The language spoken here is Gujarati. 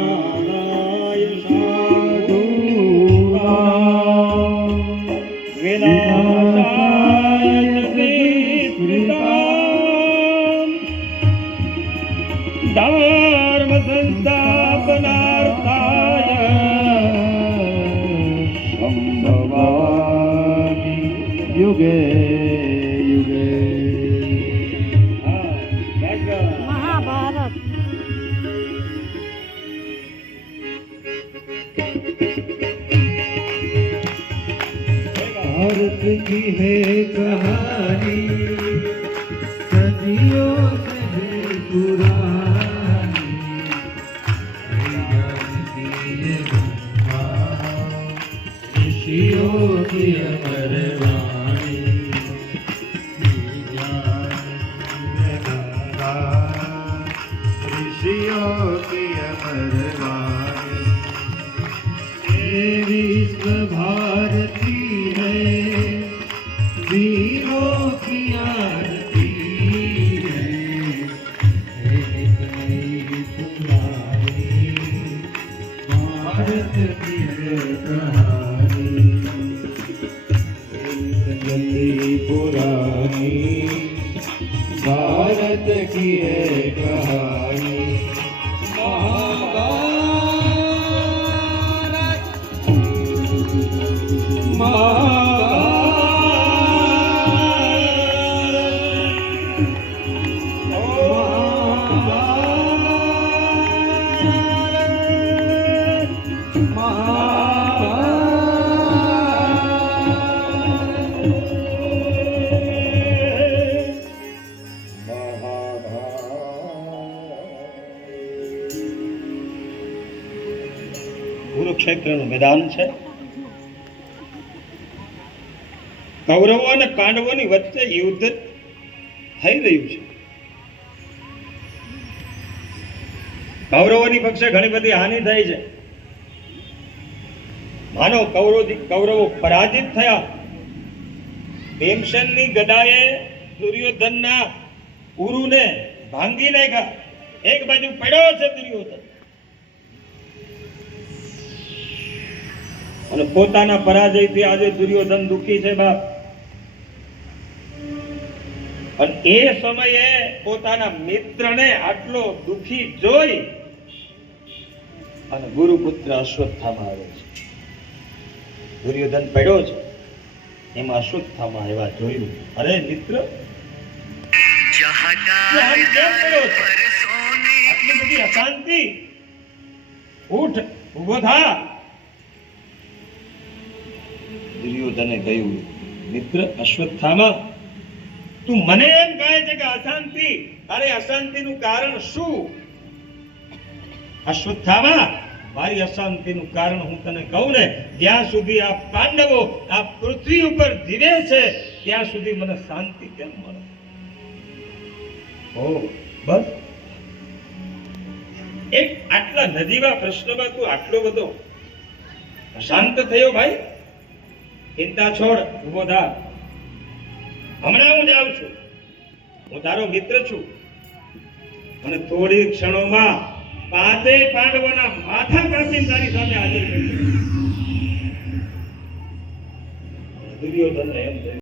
પરિત્રાણાય સાધૂનાં વિનાશાય વિપરીતાં ધર્મ સંસ્થાપનાર્થાય સંભવામિ યુગે યુગે. મહાભારત. भारत की है कहानी सदियों से है पुरानी, ऋषियों की अमर वाणी, ऋषियों की अमर वाणी. विश्व भारती है, वीरों की आरती है, एक नई पुरानी भारत की है कहानी, एक नई पुरानी भारत की है कहानी. કુરુક્ષેત્રનું મેદાન છે. કૌરવો અને પાંડવોની વચ્ચે યુદ્ધ થઈ રહ્યું છે. કૌરવોની પક્ષે ઘણી બધી હાનિ થઈ છે. માનો કૌરવો પરાજિત થયા. ભીમસેનની ગદાએ દુર્યોધનના ઉરુને ભાંગી નાખ્યા. એક બાજુ પડ્યો છે દુર્યોધન અને પોતાના પરાજયથી આજે દુર્યોધન દુઃખી છે બાપ. અને એ સમયે પોતાના મિત્રને આટલો દુઃખી જોઈ અને ગુરુપુત્ર અશ્વત્થામા આવે છે. દુર્યોધન પડ્યો છે એમાં અશ્વત્થામા આવ્યા, જોયું, અરે મિત્ર આટલી બધી અશાંતિ, ઉઠ, ઉભો થા. દુર્યોધને કહ્યું, મિત્ર અશ્વત્થામા, તું મને એમ કહે છે કે અશાંતિ, અરે અશાંતિનું કારણ શું? અશ્વત્થામા, મારી અશાંતિનું કારણ હું તને કહું ને, જ્યાં સુધી આ પાંડવો આ પૃથ્વી ઉપર જીવે છે ત્યાં સુધી મને શાંતિ કેમ મળે? ઓ બસ એક આટલા નજીવા પ્રશ્નમાં તું આટલો બધો અશાંત થયો ભાઈ? ચિંતા છોડ, ઉભો થા. હમણાં હું જાઉં છું, હું તારો મિત્ર છું અને થોડી ક્ષણોમાં પાંચેય પાંડવોના માથા કાપીને તારી સામે હાજર કરીશ. દુર્યોધનને એમ થયું